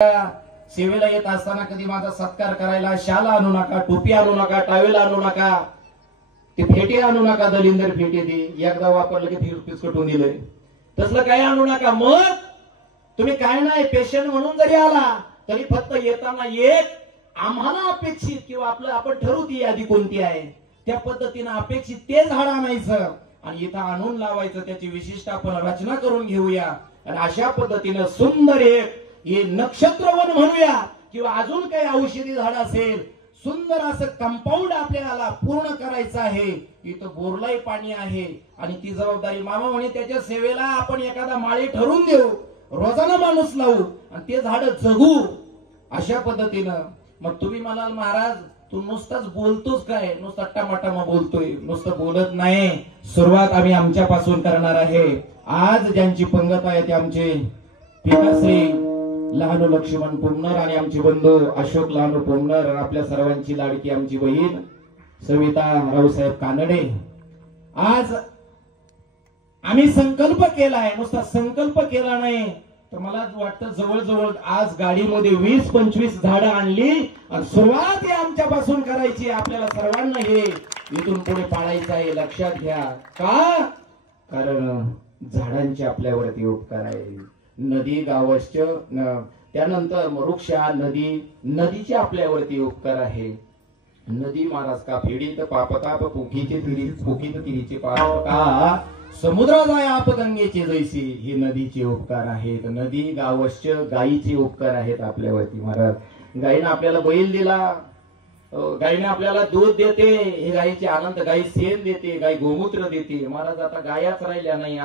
सेवेला येत असताना कधी माझा सत्कार करायला शाल आणू नका, टोपी आणू नका, टावेल आणू नका, ते फेटे आणू नका, दलिंदर फेटे ती एकदा वापरलं की फिसकटून दिले, तसलं काही आणू नका। मग तुम्ही काय नाही पेशंट म्हणून जरी आला तरी फक्त येताना एक आम्हाला अपेक्षित किंवा आपलं आपण ठरवू ती यादी कोणती आहे त्या पद्धतीने अपेक्षित ते झाड आणायचं आणि इथं आणून लावायचं, त्याची विशिष्ट आपण रचना करून घेऊया आणि अशा पद्धतीने सुंदर एक हे नक्षत्रवन म्हणूया किंवा अजून काही औषधी झाड असेल, सुंदर असं कंपाऊंड आपल्याला पूर्ण करायचं आहे। इथं बोरलाई पाणी आहे आणि ती जबाबदारी मामा म्हणे त्याच्या सेवेला आपण एखादा माळी ठरवून देऊ, रोजाना माणूस लावू आणि ते झाड जगू अशा पद्धतीनं। मग तुम्ही म्हणाल महाराज तू नुसताच बोलतोस काय, नुसता टमाटमा बोलतोय, नुसतं बोलत नाही, सुरुवात आम्ही आमच्यापासून करणार आहे। आज ज्यांची पंगत आहे ते आमचे पिताश्री लहानू लक्ष्मण पुमनर आणि आमचे बंधू अशोक लहानू पुमनर, आपल्या सर्वांची लाडकी आमची बहीण सविता रावसाहेब कानडे। आज आम्ही संकल्प केलाय, नुसता संकल्प केला नाही तर मला वाटतं जवळजवळ आज गाडीमध्ये 20-25 झाडं आणली आणि सुरुवात ही आमच्यापासून करायची। आपल्याला सर्वांना हे इथून पुढे पाळायचं आहे, लक्षात घ्या का, कारण झाडांचे आपल्यावरती उपकार आहे। नदी गावश्च त्यानंतर वृक्षा नदी, नदीचे आपल्यावरती उपकार आहे। नदी महाराज का फेडीत पापताप पुखीचे तिरी, पुखीत तिरीचे पाप का समुद्र जाय आप गंगेचे जैसे, हे नदीचे उपकार आहेत। नदी गावश्च गायीचे उपकार आहेत आपल्यावरती महाराज। गायीने आपल्याला बैल दिला, गायीने आपल्याला दूध देते, हे गायीचे आनंद, गायी शेण देते, गाय गोमूत्र देते महाराज। आता गायाच राहिल्या नाही।